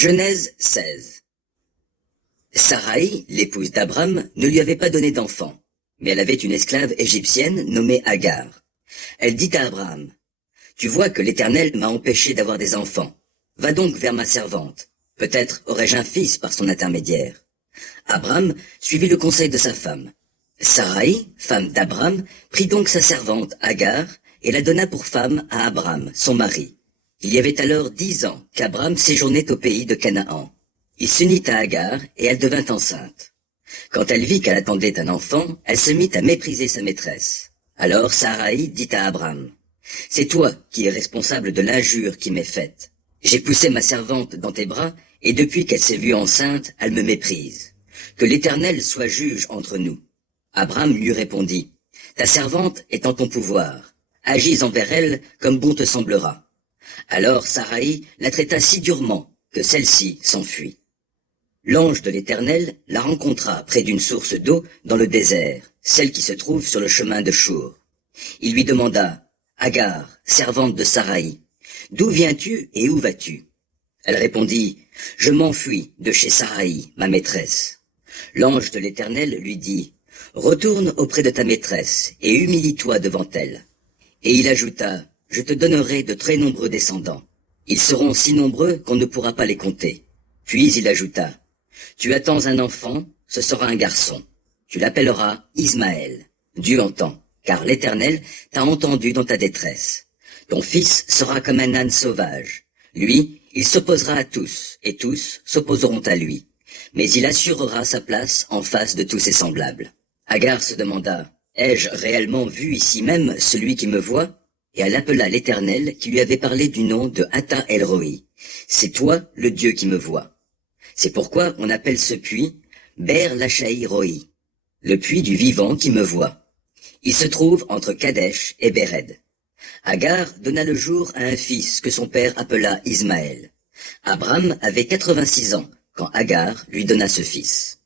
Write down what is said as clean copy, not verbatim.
Genèse 16. Saraï, l'épouse d'Abram, ne lui avait pas donné d'enfant, mais elle avait une esclave égyptienne nommée Agar. Elle dit à Abraham, « Tu vois que l'Éternel m'a empêché d'avoir des enfants. Va donc vers ma servante. Peut-être aurai-je un fils par son intermédiaire. » Abram suivit le conseil de sa femme. Saraï, femme d'Abram, prit donc sa servante Agar et la donna pour femme à Abram, son mari. Il y avait alors 10 ans qu'Abram séjournait au pays de Canaan. Il s'unit à Agar et elle devint enceinte. Quand elle vit qu'elle attendait un enfant, elle se mit à mépriser sa maîtresse. Alors Saraï dit à Abram, « C'est toi qui es responsable de l'injure qui m'est faite. J'ai poussé ma servante dans tes bras, et depuis qu'elle s'est vue enceinte, elle me méprise. Que l'Éternel soit juge entre nous. » Abram lui répondit, « Ta servante est en ton pouvoir. Agis envers elle comme bon te semblera. » Alors Saraï la traita si durement que celle-ci s'enfuit. L'ange de l'Éternel la rencontra près d'une source d'eau dans le désert, celle qui se trouve sur le chemin de Chour. Il lui demanda, « Agar, servante de Saraï, d'où viens-tu et où vas-tu » Elle répondit, « Je m'enfuis de chez Saraï, ma maîtresse. » L'ange de l'Éternel lui dit, « Retourne auprès de ta maîtresse et humilie-toi devant elle. » Et il ajouta, « Je te donnerai de très nombreux descendants. Ils seront si nombreux qu'on ne pourra pas les compter. » Puis il ajouta, « Tu attends un enfant, ce sera un garçon. Tu l'appelleras Ismaël. Dieu entend, car l'Éternel t'a entendu dans ta détresse. Ton fils sera comme un âne sauvage. Lui, il s'opposera à tous, et tous s'opposeront à lui. Mais il assurera sa place en face de tous ses semblables. » Agar se demanda, « Ai-je réellement vu ici même celui qui me voit ?» Et elle appela l'Éternel qui lui avait parlé du nom de Atta El-Roi. « C'est toi le Dieu qui me voit. » C'est pourquoi on appelle ce puits Ber Lachaï Roi, le puits du vivant qui me voit. Il se trouve entre Kadesh et Béred. Agar donna le jour à un fils que son père appela Ismaël. Abram avait 86 ans quand Agar lui donna ce fils.